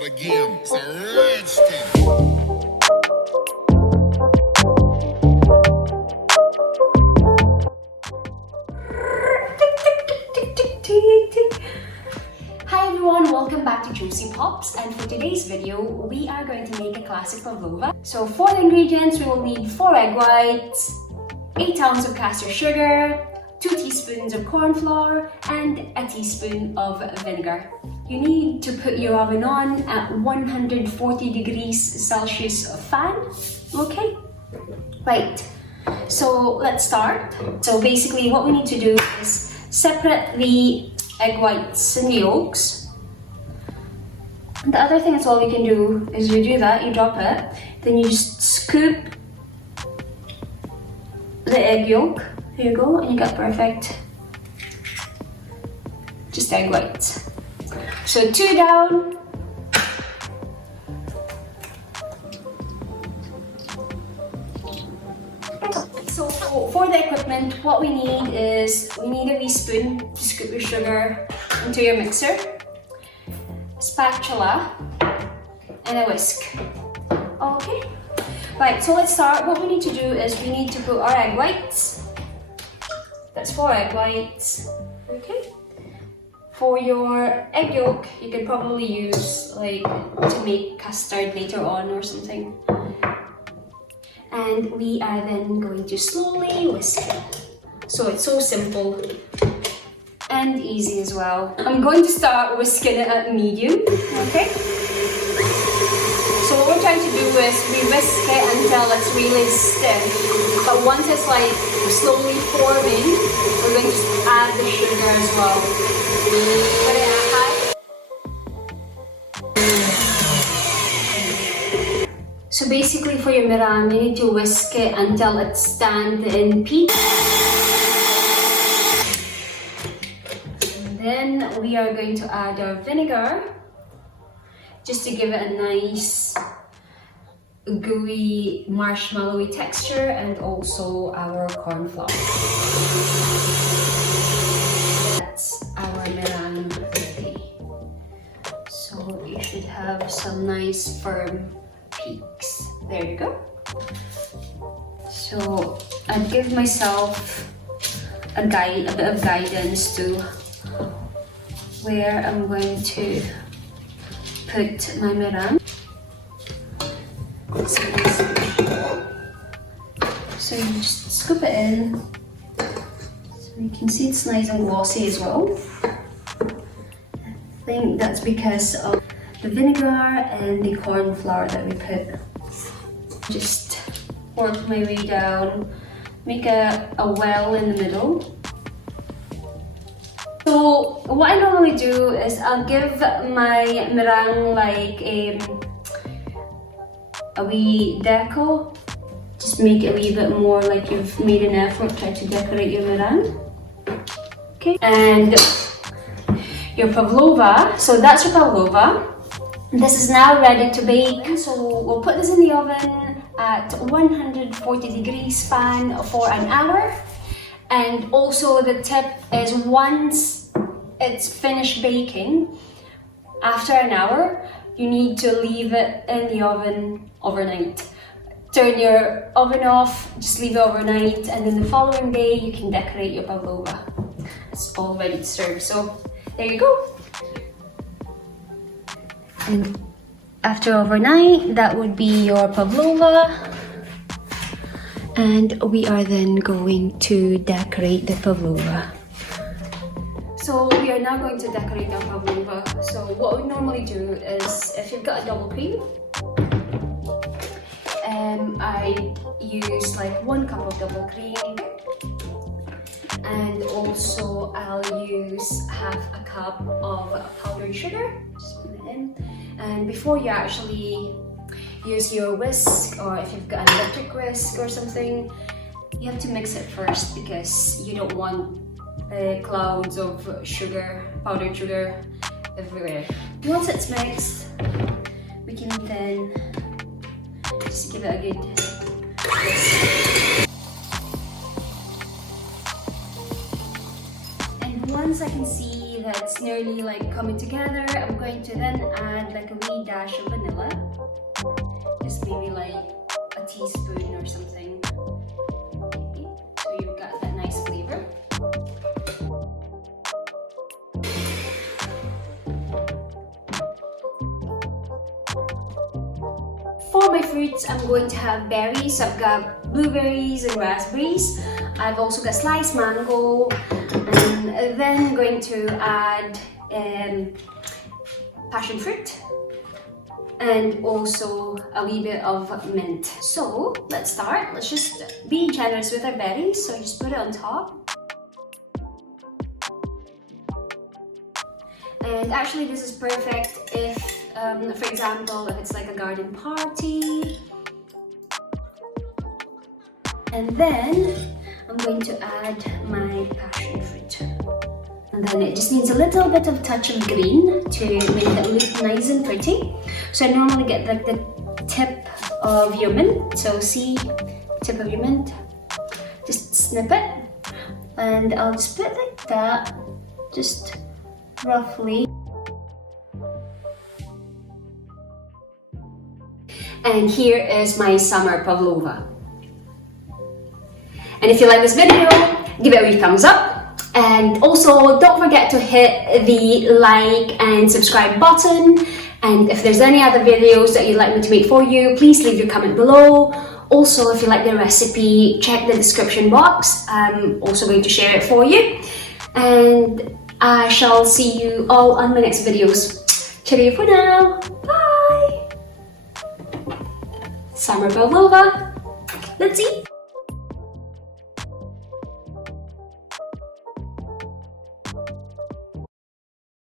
start again. It's a rich thing. Hi everyone, welcome back to Josie Pops, and for today's video we are going to make a classic pavlova. So for the ingredients we will need 4 egg whites, 8 ounces of caster sugar, 2 teaspoons of corn flour and a teaspoon of vinegar. You need to put your oven on at 140 degrees Celsius fan. Okay, right, so let's start. So basically what we need to do is separate the egg whites and the yolks. And the other thing as well you can do is you do that, you drop it, then you just scoop the egg yolk. There you go, and you got perfect just egg whites. So 2 down. So for the equipment, what we need is we need a wee spoon to scoop your sugar into your mixer, a spatula, and a whisk. Okay, right, so let's start. What we need to do is we need to put our egg whites. That's 4 egg whites. Okay. For your egg yolk, you could probably use like to make custard later on or something. And we are then going to slowly whisk it. So it's so simple and easy as well. I'm going to start whisking it at medium, okay? So what we're trying to do is we whisk it until it's really stiff. But once it's like slowly forming, we're going to add the sugar as well. Put it at high. So basically for your meringue, you need to whisk it until it stands in peak. And then we are going to add our vinegar, just to give it a nice gooey, marshmallowy texture, and also our corn flour. That's our meringue ready. So you should have some nice firm peaks. There you go. So I'd give myself a bit of guidance to where I'm going to put my meringue. So you just scoop it in. So you can see it's nice and glossy as well. I think that's because of the vinegar and the corn flour that we put. Just work my way down, make a well in the middle. So what I normally do is I'll give my meringue like a wee deco. Just make it a wee bit more like you've made an effort, try to decorate your meringue. Okay, and your pavlova, so that's your pavlova. This is now ready to bake, so we'll put this in the oven at 140 degrees fan for an hour. And also the tip is once it's finished baking, after an hour, you need to leave it in the oven overnight. Turn your oven off, just leave it overnight, and then the following day you can decorate your pavlova. It's all ready to serve, so there you go. And after overnight, that would be your pavlova. And we are then going to decorate the pavlova. So we are now going to decorate our pavlova. So what we normally do is, if you've got a double cream, I use like 1 cup of double cream. And also I'll use half a cup of powdered sugar. Just put it in. And before you actually use your whisk, or if you've got an electric whisk or something, you have to mix it first because you don't want clouds of sugar, powdered sugar everywhere. Once it's mixed, we can then just give it a good whisk. And once I can see see that it's nearly like coming together, I'm going to then add like a wee dash of vanilla. Just maybe like a teaspoon or something. Okay, so you've got that nice flavor. For my fruits, I'm going to have berries. I've got blueberries and raspberries. I've also got sliced mango, and then I'm going to add passion fruit and also a wee bit of mint. So let's start. Let's just be generous with our berries. So just put it on top. And actually this is perfect if, for example, if it's like a garden party. And then I'm going to add my passion fruit. And then it just needs a little bit of touch of green to make it look nice and pretty. So I normally get like the tip of your mint. So see, tip of your mint. Just snip it. And I'll just put it like that, just roughly. And here is my Summer Pavlova. And if you like this video, give it a wee thumbs up. And also don't forget to hit the like and subscribe button. And if there's any other videos that you'd like me to make for you, please leave your comment below. Also, if you like the recipe, check the description box. I'm also going to share it for you. And I shall see you all on my next videos. Cheerio for now. Bye. Summer Pavlova. Let's eat.